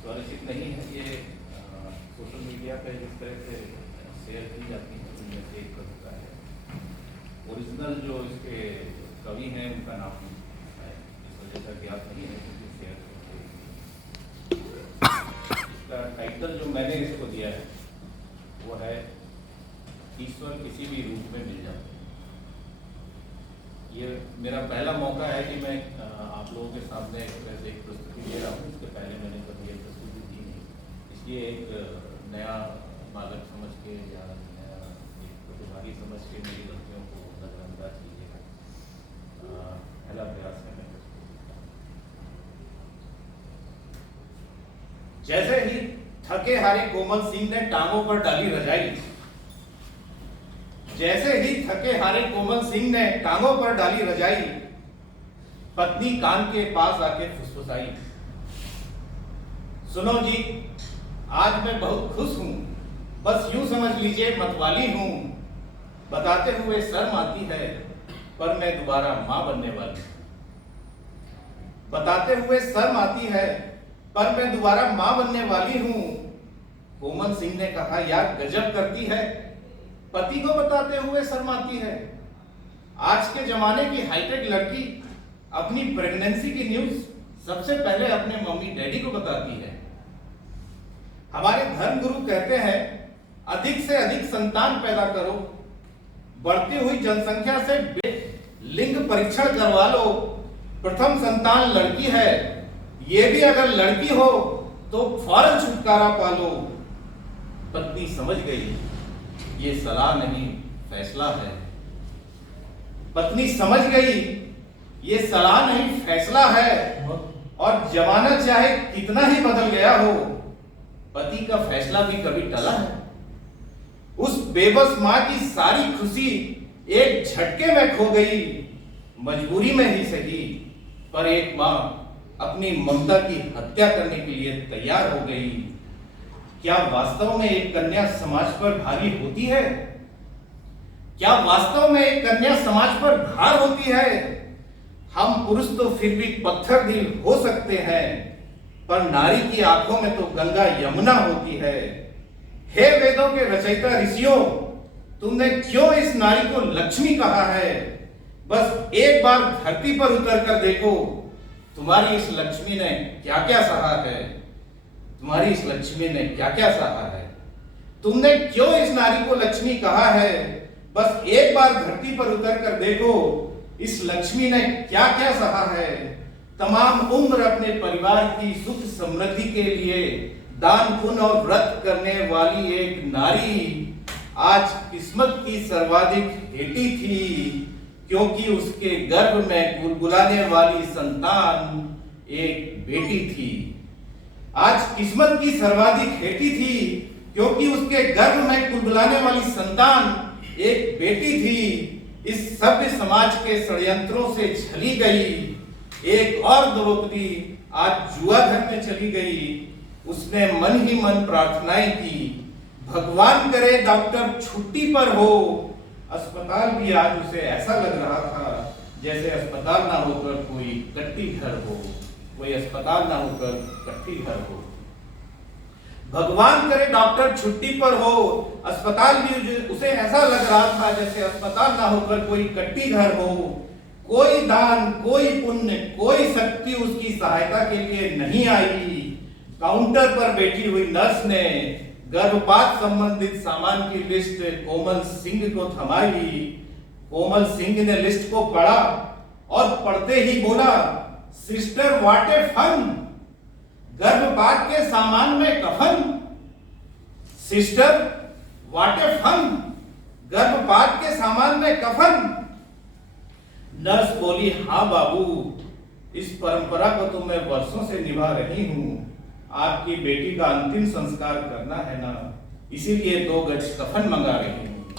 स्वरचित नहीं है, ये सोशल मीडिया पे जिस तरह से शेयर की जाती है उनमें से एक कविता है। ओरिजिनल जो इसके कवि हैं उनका नाम है, इस वजह से ज्ञात नहीं है क्योंकि शेयर इसका टाइटल जो मैंने इसको दिया है वो है ईश्वर किसी भी रूप में मिल जाते हैं। ये मेरा पहला मौका है कि मैं आप लोगों के सामने एक प्रस्तुति दे रहा हूँ। इसके पहले मैंने कभी एक प्रस्तुति दी नहीं, इसलिए एक नया बालक समझ के या नया एक प्रतिभागी समझ के मेरी गलतियों को नजरअंदाज कीजिएगा। पहला प्रयास है मैं। जैसे ही थके हारे कोमल सिंह ने टांगों पर डाली रजाई, जैसे ही थके हारे कोमल सिंह ने टांगों पर डाली रजाई, पत्नी कान के पास आके फुसफुसाई, सुनो जी आज मैं बहुत खुश हूं, बस यूं समझ लीजिए मतवाली हूं, बताते हुए शर्म आती है पर मैं दोबारा मां बनने वाली, बताते हुए शर्म आती है पर मैं दोबारा मां बनने वाली हूं। कोमल सिंह ने कहा यार गजब करती है, पति को बताते हुए शर्माती है। आज के जमाने की हाईटेक लड़की अपनी प्रेगनेंसी की न्यूज सबसे पहले अपने मम्मी डैडी को बताती है। हमारे धर्म गुरु कहते हैं अधिक से अधिक संतान पैदा करो, बढ़ती हुई जनसंख्या से लिंग परीक्षण करवा लो, प्रथम संतान लड़की है, ये भी अगर लड़की हो तो फौरन छुटकारा पालो। पत्नी समझ गई ये सलाह नहीं फैसला है, पत्नी समझ गई ये सलाह नहीं फैसला है, और जमाना चाहे कितना ही बदल गया हो पति का फैसला भी कभी टला है। उस बेबस मां की सारी खुशी एक झटके में खो गई, मजबूरी में ही सही पर एक मां अपनी ममता की हत्या करने के लिए तैयार हो गई। क्या वास्तव में एक कन्या समाज पर भारी होती है? क्या वास्तव में एक कन्या समाज पर भार होती है? हम पुरुष तो फिर भी पत्थर दिल हो सकते हैं, पर नारी की आंखों में तो गंगा यमुना होती है। हे वेदों के रचयिता ऋषियों, तुमने क्यों इस नारी को लक्ष्मी कहा है? बस एक बार धरती पर उतर कर देखो, तुम्हारी इस लक्ष्मी ने क्या क्या सहा है, तुम्हारी इस लक्ष्मी ने क्या क्या सहा है। तुमने क्यों इस नारी को लक्ष्मी कहा है? बस एक बार धरती पर उतर कर देखो, इस लक्ष्मी ने क्या क्या सहा है। तमाम उम्र अपने परिवार की सुख समृद्धि के लिए दान पुण्य और व्रत करने वाली एक नारी आज किस्मत की सर्वाधिक हेटी थी, क्योंकि उसके गर्भ में गुलगुलाने वाली संतान एक बेटी थी। आज किस्मत की सर्वाधिक हेटी थी क्योंकि उसके गर्भ में गुलगुलाने वाली संतान एक बेटी थी। इस सभ्य समाज के षड्यंत्रों से छली गई एक और द्रौपदी आज जुआ घर में चली गई। उसने मन ही मन प्रार्थनाएं की, भगवान करे डॉक्टर छुट्टी पर हो। अस्पताल भी आज उसे ऐसा लग रहा था जैसे अस्पताल ना होकर कोई कट्टी घर हो, कोई अस्पताल ना होकर कट्टी घर हो। भगवान करे डॉक्टर छुट्टी पर हो, अस्पताल भी उसे ऐसा लग रहा था जैसे अस्पताल ना होकर कोई कट्टी घर हो। कोई दान, कोई पुण्य, कोई शक्ति उसकी सहायता के लिए नहीं आई। काउंटर पर बैठी हुई नर्स ने गर्भपात संबंधित सामान की लिस्ट कोमल सिंह को थमाई। कोमल सिंह ने लिस्ट को पढ़ा और पढ़ते ही बोला, सिस्टर व्हाट ए फन, गर्भपात के सामान में कफन। सिस्टर व्हाट ए फन, गर्भपात के सामान में कफन। नर्स बोली, हाँ बाबू, इस परंपरा को तो मैं वर्षों से निभा रही हूँ। आपकी बेटी का अंतिम संस्कार करना है ना, इसीलिए 2 गज कफन मंगा रही हूँ।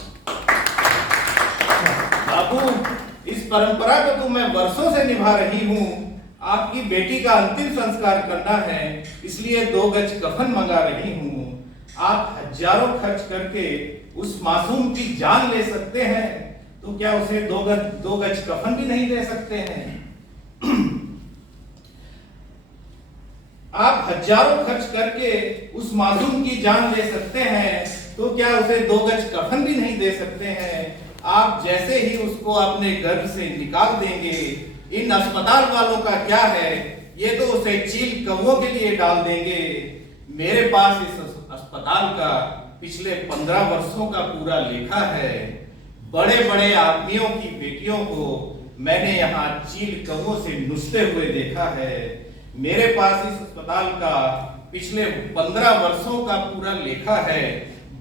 बाबू, इस परंपरा को तो मैं वर्षों से निभा रही हूँ। आपकी बेटी का अंतिम संस्कार करना है, इसलिए 2 गज कफन मंगा रही हूँ। आप हजारों खर्च करके उस मासूम की जान ले सकते हैं, तो क्या उसे 2 गज कफन भी नहीं दे सकते हैं? आप हजारों खर्च करके उस मासूम की जान ले सकते हैं, तो क्या उसे 2 गज कफन भी नहीं दे सकते हैं? आप जैसे ही उसको अपने घर से निकाल देंगे, इन अस्पताल वालों का क्या है, ये तो उसे चील कौवों के लिए डाल देंगे। मेरे पास इस अस्पताल का पिछले 15 वर्षों का पूरा लेखा है। बड़े बड़े आदमियों की बेटियों को मैंने यहाँ चील कौवों से नुचते हुए देखा है। मेरे पास इस अस्पताल का पिछले 15 वर्षों का पूरा लेखा है।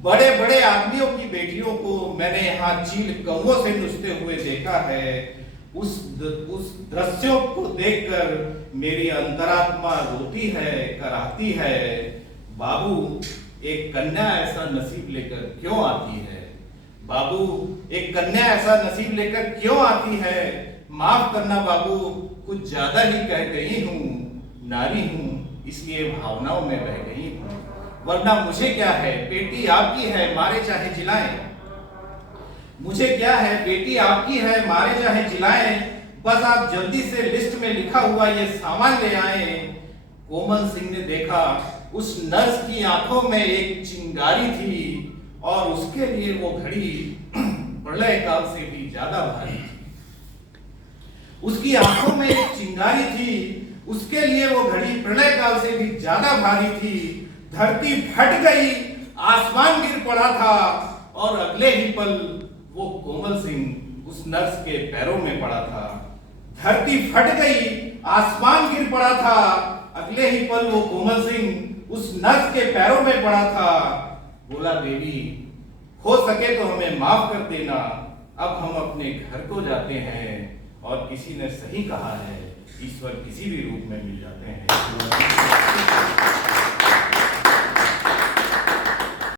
बड़े बड़े आदमियों की बेटियों को मैंने यहाँ चील कौवों से नुचते हुए देखा है। उस दृश्यों को देखकर मेरी अंतरात्मा रोती है, कराहती है। बाबू, एक कन्या ऐसा नसीब लेकर क्यों आती है? बाबू, एक कन्या ऐसा नसीब लेकर क्यों आती है? माफ करना बाबू, कुछ ज्यादा ही कह गई हूँ। नारी हूँ, इसलिए भावनाओं में बह गई हूँ, वरना मुझे क्या है, बेटी आपकी है, मारे चाहे जिलाएं। मुझे क्या है, बेटी आपकी है, मारे चाहे जिलाएं। बस आप जल्दी से लिस्ट में लिखा हुआ ये सामान ले आए। कोमल सिंह ने देखा, उस नर्स की आंखों में एक चिंगारी थी और उसके लिए वो घड़ी प्रलय काल से भी ज्यादा भारी थी। उसकी आंखों में एक चिंगारी थी, उसके लिए वो घड़ी प्रलय काल से भी ज्यादा भारी थी। धरती फट गई, आसमान गिर पड़ा था और अगले ही पल वो कोमल सिंह उस नर्स के पैरों में पड़ा था। धरती फट गई, आसमान गिर पड़ा था, अगले ही पल वो कोमल सिंह उस नर्स के पैरों में पड़ा था। बोला, देवी हो सके तो हमें माफ कर देना, अब हम अपने घर को जाते हैं। और किसी ने सही कहा है, ईश्वर किसी भी रूप में मिल जाते हैं।